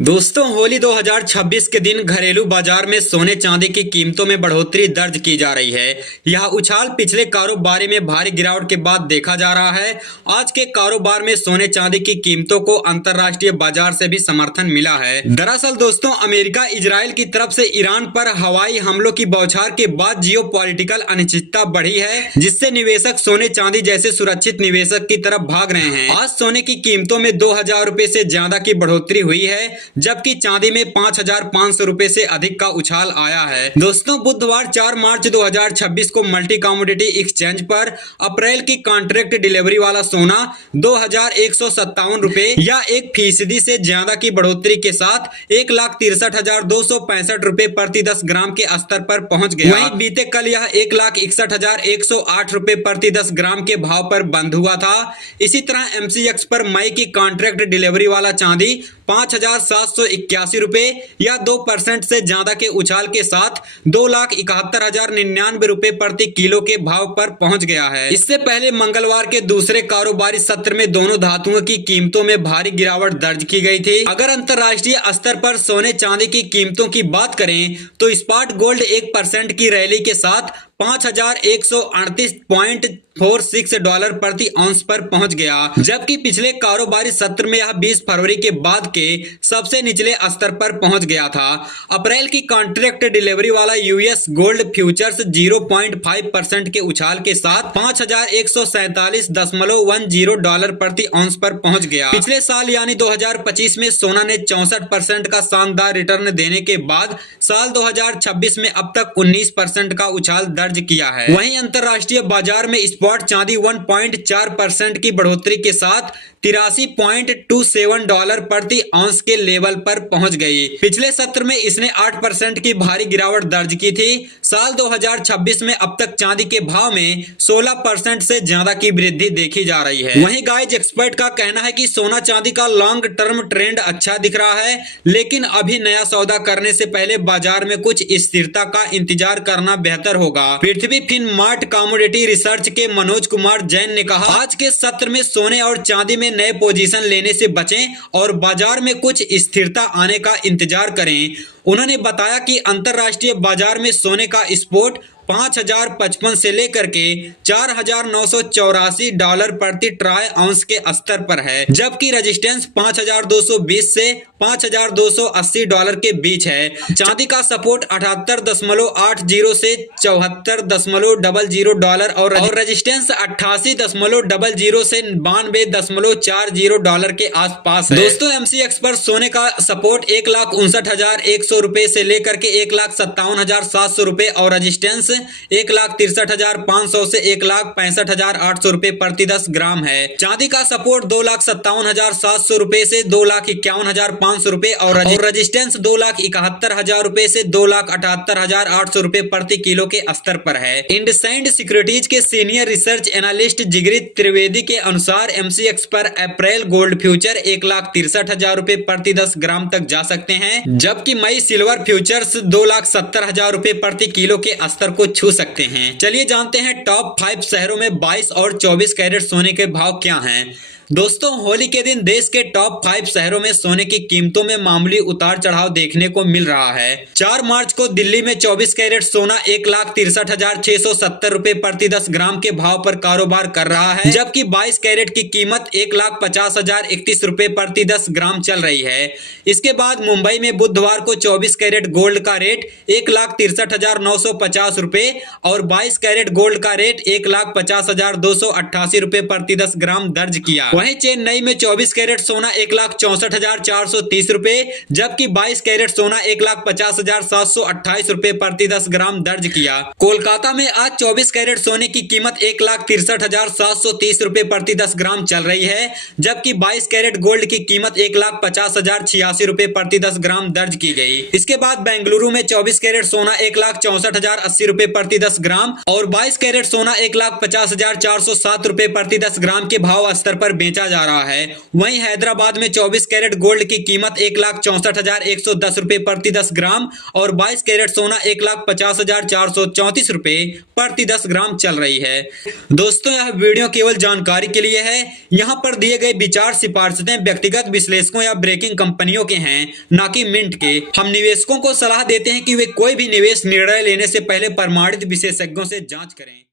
दोस्तों, होली 2026 के दिन घरेलू बाजार में सोने चांदी की कीमतों में बढ़ोतरी दर्ज की जा रही है। यह उछाल पिछले कारोबार में भारी गिरावट के बाद देखा जा रहा है। आज के कारोबार में सोने चांदी की कीमतों को अंतर्राष्ट्रीय बाजार से भी समर्थन मिला है। दरअसल दोस्तों, अमेरिका इजराइल की तरफ से ईरान पर हवाई हमलों की बौछार के बाद जियोपॉलिटिकल अनिश्चितता बढ़ी है, जिससे निवेशक सोने चांदी जैसे सुरक्षित निवेशक की तरफ भाग रहे हैं। आज सोने की कीमतों में 2000 रुपए से ज्यादा की बढ़ोतरी हुई है, जबकि चांदी में 5500 रुपए से अधिक का उछाल आया है। दोस्तों, बुधवार 4 मार्च 2026 को मल्टी कमोडिटी एक्सचेंज पर अप्रैल की कॉन्ट्रैक्ट डिलीवरी वाला सोना 2157 रुपए या 1% से ज्यादा की बढ़ोतरी के साथ 1,63,265 रुपए प्रति 10 ग्राम के स्तर पर पहुंच गया। वहीं बीते कल यह 1,61,108 रुपए प्रति 10 ग्राम के भाव पर बंद हुआ था। इसी तरह MCX पर मई की कॉन्ट्रैक्ट डिलीवरी वाला चांदी 5,781 रुपए या 2% से ज्यादा के उछाल के साथ 2,71,099 रुपए प्रति किलो के भाव पर पहुंच गया है। इससे पहले मंगलवार के दूसरे कारोबारी सत्र में दोनों धातुओं की कीमतों में भारी गिरावट दर्ज की गई थी। अगर अंतर्राष्ट्रीय स्तर पर सोने चांदी की कीमतों की बात करें तो स्पॉट गोल्ड 1% की रैली के साथ 5,138.46 डॉलर प्रति औंस पर पहुंच गया, जबकि पिछले कारोबारी सत्र में यह 20 फरवरी के बाद के सबसे निचले स्तर पर पहुंच गया था। अप्रैल की कॉन्ट्रैक्ट डिलीवरी वाला यूएस गोल्ड फ्यूचर्स 0.5% के उछाल के साथ 5,147.10 डॉलर प्रति औंस पर पहुंच गया। पिछले साल यानी 2025 में सोना ने 64% का शानदार रिटर्न देने के बाद साल 2026 में अब तक 19% का उछाल दर्ज किया है। वहीं अंतर्राष्ट्रीय बाजार में स्पॉट चांदी 1.4% की बढ़ोतरी के साथ 83.27 डॉलर प्रति औंस के लेवल पर पहुंच गई। पिछले सत्र में इसने 8% की भारी गिरावट दर्ज की थी। साल 2026 में अब तक चांदी के भाव में 16% से ज्यादा की वृद्धि देखी जा रही है। वहीं गाइज एक्सपर्ट का कहना है कि सोना चांदी का लॉन्ग टर्म ट्रेंड अच्छा दिख रहा है, लेकिन अभी नया सौदा करने से पहले बाजार में कुछ स्थिरता का इंतजार करना बेहतर होगा। पृथ्वी फिनमार्ट कमोडिटी रिसर्च के मनोज कुमार जैन ने कहा, आज के सत्र में सोने और चांदी में नए पोजीशन लेने से बचें और बाजार में कुछ स्थिरता आने का इंतजार करें। उन्होंने बताया कि अंतर्राष्ट्रीय बाजार में सोने का स्पॉट 5,055 से लेकर के 4,984 डॉलर प्रति ट्राई औंस के स्तर पर है, जबकि रेजिस्टेंस 5,220 से 5,280 डॉलर के बीच है। चांदी का सपोर्ट 78.80 से 74.00 डॉलर और रेजिस्टेंस 88.00 से 92.40 डॉलर के आसपास है। दोस्तों, MCX पर सोने का सपोर्ट 1,59,100 रुपए से लेकर के 1,57,700 रुपए और रेजिस्टेंस 1,63,500 से 1,65,800 रुपए प्रति 10 ग्राम है। चांदी का सपोर्ट 2,57,700 रुपए से 2,51,500 रुपए और रेजिस्टेंस 2,71,000 रुपए से 2,78,800 रुपए प्रति किलो के स्तर पर है। इंडसइंड सिक्योरिटीज के सीनियर रिसर्च एनालिस्ट जिगरी त्रिवेदी के अनुसार MCX पर अप्रैल गोल्ड फ्यूचर 1,63,000 रुपए प्रति 10 ग्राम तक जा सकते हैं, जबकि मई सिल्वर फ्यूचर्स 2,70,000 रुपए प्रति किलो के स्तर को छू सकते हैं। चलिए जानते हैं टॉप 5 शहरों में 22 और 24 कैरेट सोने के भाव क्या हैं। दोस्तों, होली के दिन देश के टॉप 5 शहरों में सोने की कीमतों में मामूली उतार चढ़ाव देखने को मिल रहा है। 4 मार्च को दिल्ली में 24 कैरेट सोना 1,63,670 रुपए प्रति 10 ग्राम के भाव पर कारोबार कर रहा है, जबकि 22 कैरेट की कीमत 1,50,031 रुपए प्रति 10 ग्राम चल रही है। इसके बाद मुंबई में बुधवार को 24 कैरेट गोल्ड का रेट 1,63,950 रुपए और 22 कैरेट गोल्ड का रेट 1,50,288 रुपए प्रति 10 ग्राम दर्ज किया। वहीं चेन्नई में 24 कैरेट सोना 1,64,430 रुपए, जबकि 22 कैरेट सोना 1,50,728 रुपए प्रति 10 ग्राम दर्ज किया। कोलकाता में आज 24 कैरेट सोने की कीमत 1,63,730 रुपए प्रति 10 ग्राम चल रही है, जबकि 22 कैरेट गोल्ड की कीमत 1,50,086 रुपए प्रति 10 ग्राम दर्ज की गई। इसके बाद बेंगलुरु में 24 कैरेट सोना 1,64,080 रुपए प्रति 10 ग्राम और 22 कैरेट सोना 1,50,407 रुपए प्रति 10 ग्राम के भाव स्तर पर बेचा जा रहा है। वहीं हैदराबाद में 24 कैरेट गोल्ड की कीमत 1,64,110 रुपए प्रति 10 ग्राम और 22 कैरेट सोना 1,50,434 रुपए प्रति 10 ग्राम चल रही है। दोस्तों, यह वीडियो केवल जानकारी के लिए है। यहाँ पर दिए गए विचार सिफारिशें व्यक्तिगत विश्लेषकों या ब्रोकिंग कंपनियों के हैं, न कि मिंट के। हम निवेशकों को सलाह देते हैं कि वे कोई भी निवेश निर्णय लेने से पहले प्रमाणित विशेषज्ञों से जांच करें।